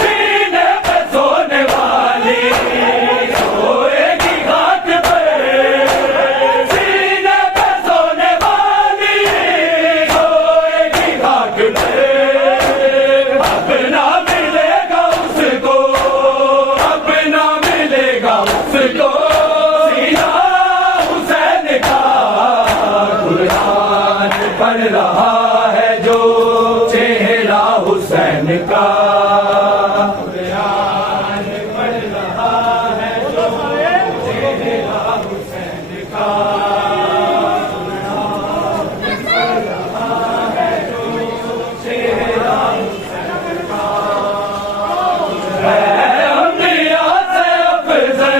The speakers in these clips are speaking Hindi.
सीने पे सोने वाली सोएगी घाट पे, सीने पे सोने वाली सोएगी घाट पे। अब ना मिलेगा उसको, अब ना मिलेगा उसको सीना हुसैन का। कुरान पढ़ रहा है जो चेहरा हुसैन का, कुरान पढ़ रहा है जो चेहरा हुसैन का, कुरान पढ़ रहा है जो चेहरा हुसैन का। है अंबिया से अफजल,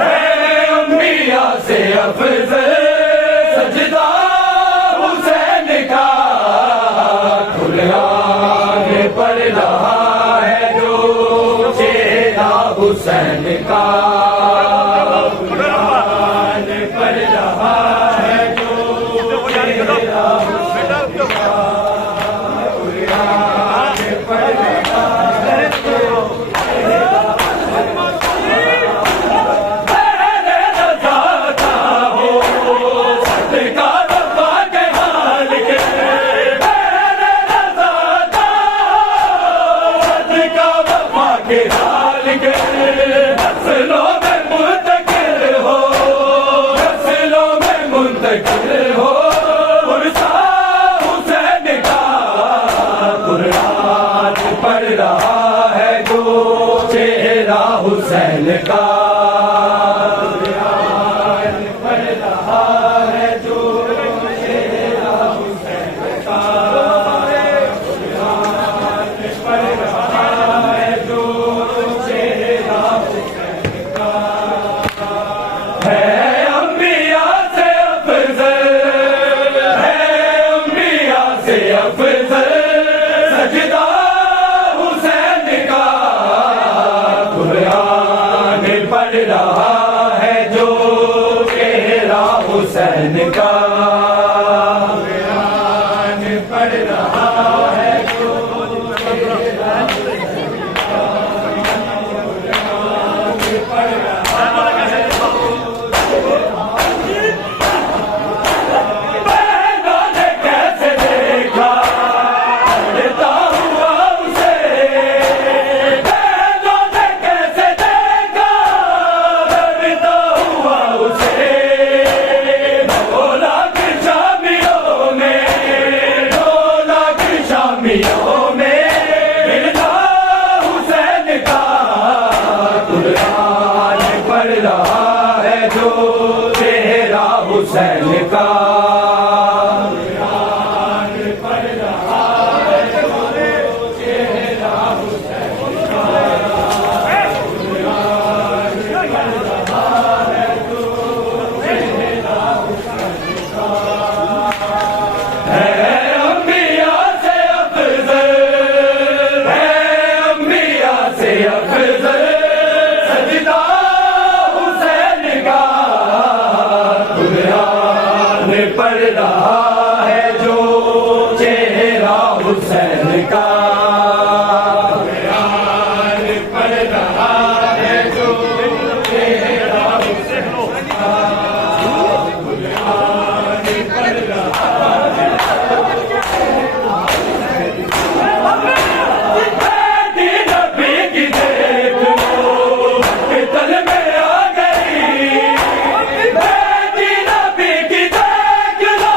है अंबिया से अफजल सजदा हुसैन का। कुरान पढ़ रहा है जो चेहरा हुसैन का, कुरान पढ़ रहा है जो चेहरा हुसैन का, कुरान पढ़ रहा है जो मैंने रज़ाता हो सदका वफा के हाल के, मैंने रज़ाता सदका वफा के हाल के। नस्लों में मुंतकिल हो, नस्लों में मुंतकिल हो पुरसा हुसैन का। कुरान पढ़ रहा है जो चेहरा हुसैन का, कुरान पढ़ रहा है जो चेहरा हुसैन का, कुरान पढ़ रहा है जो चेहरा हुसैन का। है अंबिया से अफजल, है अंबिया से अफजल सजदा हुसैन का। कुरान पढ़ रहा है जो चेहरा हुसैन का, कुरान पढ़ रहा है जो चेहरा हुसैन का, कुरान पढ़ रहा है जो बैलों ने कैसे देखा लड़ता हुआ उसे, बैलों ने कैसे देखा लड़ता हुआ उसे। 2 लाख शामियों में, 2 लाख शामियों में मिलता हुसैन का। कुरान पढ़ रहा है जो चेहरा हुसैन का, कुरान पढ़ रहा है जो चेहरा हुसैन का, कुरान पढ़ रहा है जो चेहरा हुसैन का। है अंबिया से अफजल, है अंबिया से अफजल सजदा हुसैन का। कुरान पढ़ रहा है जो चेहरा हुसैन का, कुरान पढ़ रहा है जो चेहरा हुसैन का, कुरान पढ़ रहा है। बेटी नबी की देख लो कितल में आ गई, बेटी नबी की देख लो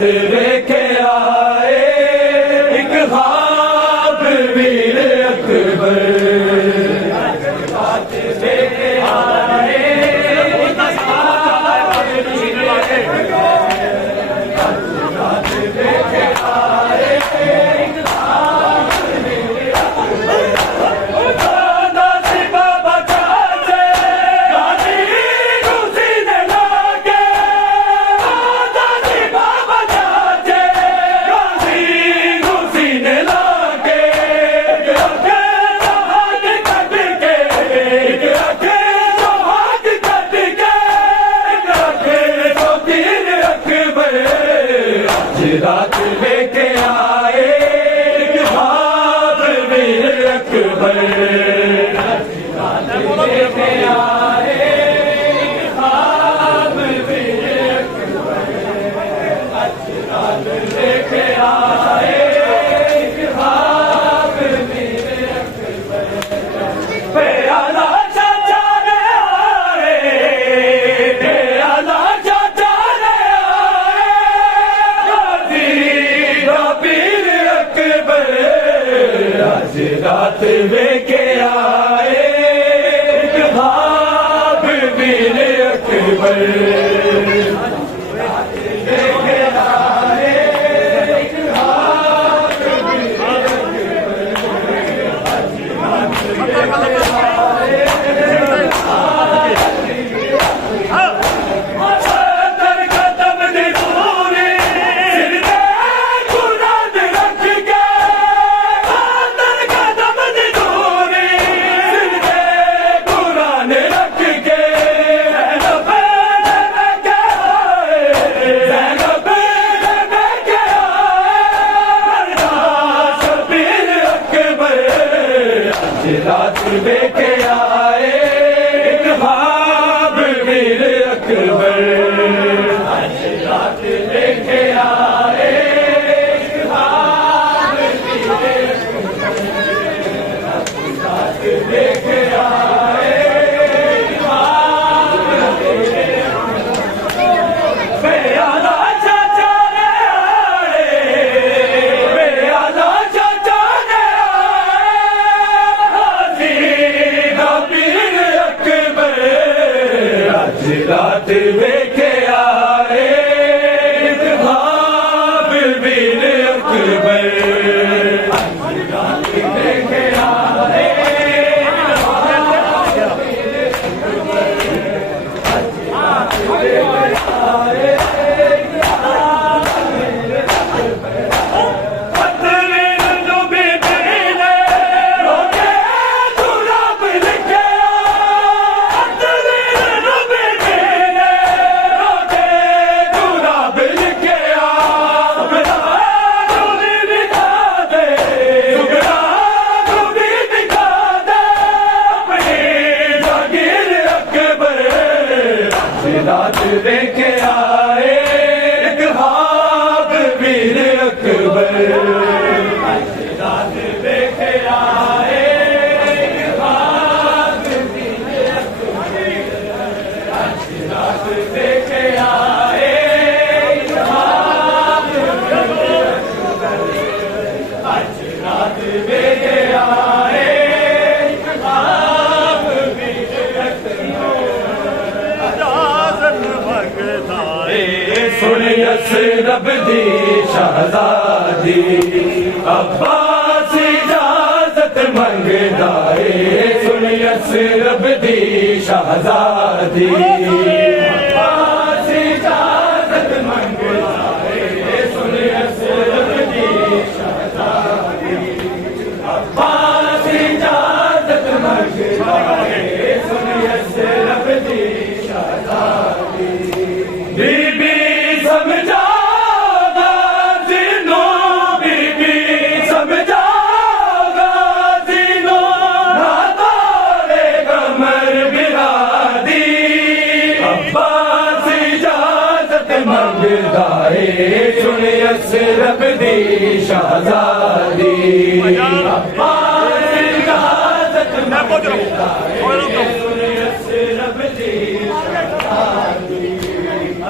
रात लेके आए एक ख्वाब वीर अकबर रात लेके आए रात लेके आए एक ख्वाब वीर अकबर रात लेके आए एक ख्वाब वीर अकबर रात लेके आए एक ख्वाब वीर अकबर प्याला चाचा रे आए प्याला चाचा रे आज रात लेके आए एक ख्वाब वीर अकबर रात लेके आए एक ख्वाब वीर रात लेके आए एक ख्वाब वीर अकबर आज रात लेके आए एक ख्वाब वीर रात लेके आए एक ख्वाब प्याला चाचा रे आए प्याला चाचा रे आज रात लेके आए एक ख्वाब वीर अकबर आज रात लेके आए रात लेके आए एक ख्वाब वीर अकबर रात लेके आए एक ख्वाब वीर अकबर रात लेके आए एक ख्वाब वीर अकबर रात लेके आए एक ख्वाब वीर सुन यसरब दी शहजादी अब्बास इजाजत मंगदाए सुन यसरब दी शहजादी अब्बास इजाजत मंगदाए सुन यसरब दी शहजादी अब्बास इजाजत मंगदाए सुन यसरब दी शहजादी बीबी समझागा जिनो बीबी समझागा जिनो ना तोड़ेगा मर बिरादी अब्बास इजाजत मंगदाए सुन यसरब दी शहजादी अब्बास इजाजत मंगदाए सुन यसरब दी शहजादी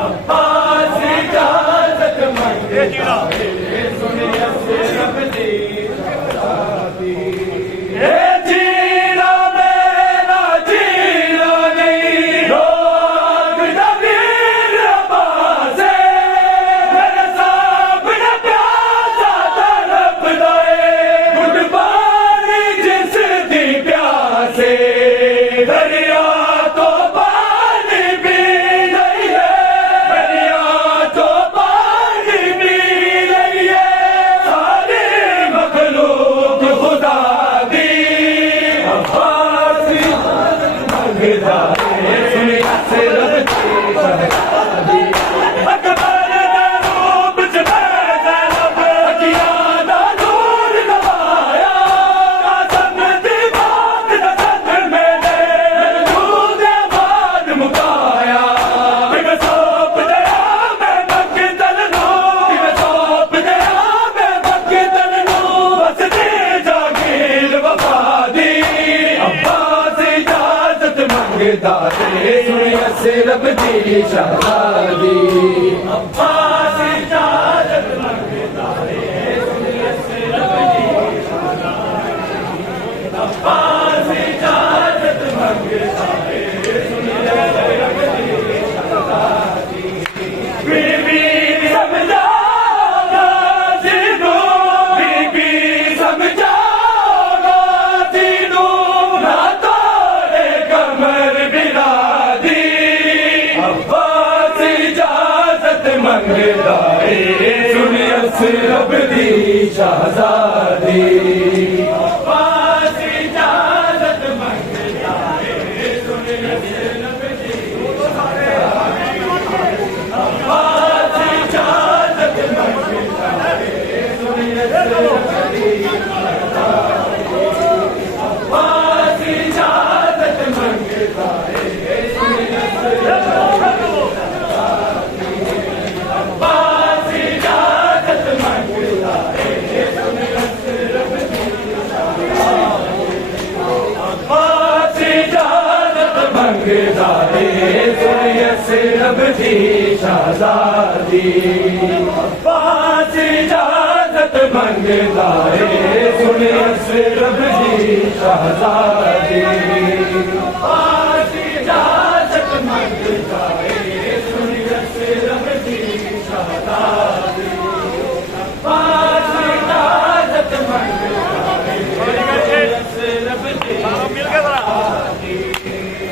अब्बास इजाजत मंगदाए शहजादी सुन असरफ दी शहजादी अकबर दा रूप च ज़ैनब अखियां दा नूर नवाया काज़म दी बात दा सद मेले महमूद आबाद मुकाया मैं सौंप दिया मैं मकतल नूं मैं सौंप दिया मैं मकतल नूं बस दे जागीर वफा दी अब्बास इजाजत मंगदा ते सुन असरफ दी शहजादी अब्बास इजाजत मंगदा ते सुन असरफ दी शहजादी अब्बास इजाजत मंगदा ते सुन असरफ दी शहजादी बीबी समझा गाज़ी बीबी समझा गाज़ी ना तोड़े कमर बिरादी अब्बास इजाजत मंगदा है सुन असरफ दी शहजादी अब्बास इजाजत मंगदा है सुन असरफ दी अब्बास इजाजत मंगदा है सुन असरफ दी अब्बास इजाजत मंगदा है सुन अब्बास इजाजत मंगदा है सुन असरफ दी अब्बास इजाजत मंगदा है सुन असरफ दी शहजादी अब्बास इजाजत मंगदा है सुन असरफ दी शहजादी अब्बास इजाजत मंगदा है सुन असरफ दी शहजादी अब्बास इजाजत मंगदा है असरफ दी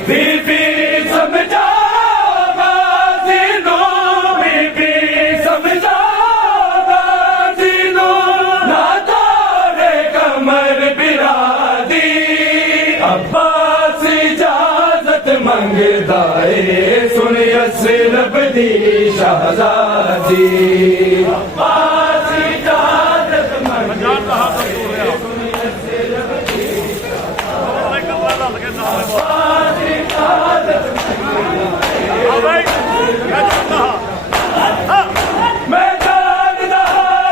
बीबी समझा गाज़ी बीबी समझा गाज़ी ना तोड़े कमर बिरादी अब्बास इजाजत मंगदा है सुन असरफ दी शहजादी अब्बास इजाजत मंगदा है सुन असरफ दी अब्बास इजाजत मैं जानदा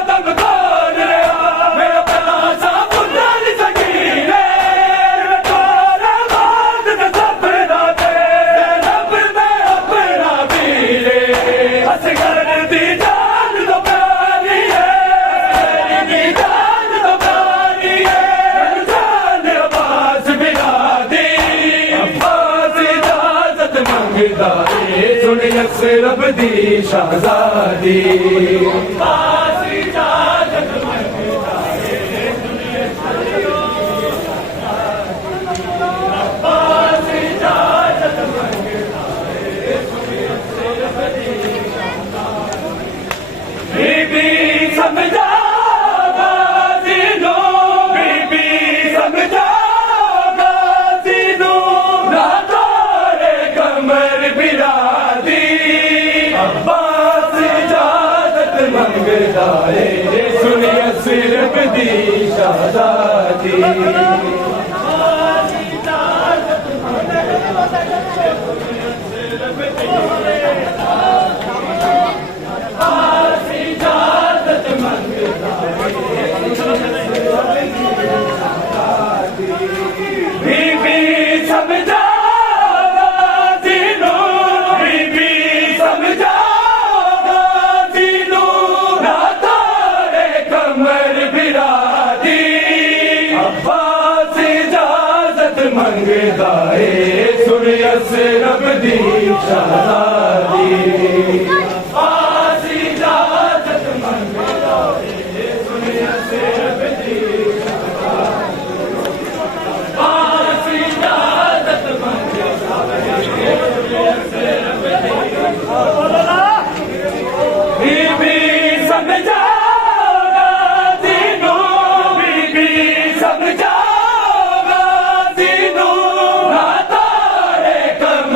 दम कौन रहा मेरा पता सा बुढ़ा नहीं सकीने मैं तोरा बात दा सपना ते रब मैं अपना पीरे असगर दी जान तो प्यारी है दी जान तो प्यारी है जान अब्बास बिरादी अब्बास इजाजत मंगदा है सुन असरफ दी शहजादी अब्बास इजाजत मंगदा है सुन अब्बास इजाजत मंगदा है सुन असरफ दी बीबी समझा गाज़ी बीबी समझा गाज़ी ना तोड़े कमर बिरादी अब्बास इजाजत मंगदा है सुन असरफ दी शहजादी अब्बास इजाजत मंगदा है सुन असरफ दी अब्बास इजाजत मंगदा है सुन असरफ दी बीबी समझा गाज़ी बीबी समझा गाज़ी ना तोड़े कमर बिरादी अब्बास इजाजत मंगदा है सुन असरफ दी शहजादी अब्बास इजाजत मंगदा है सुन असरफ दी अब्बास इजाजत मंगदा है सुन असरफ दी बीबी समझा गाज़ी बीबी समझा गाज़ी ना तोड़े कमर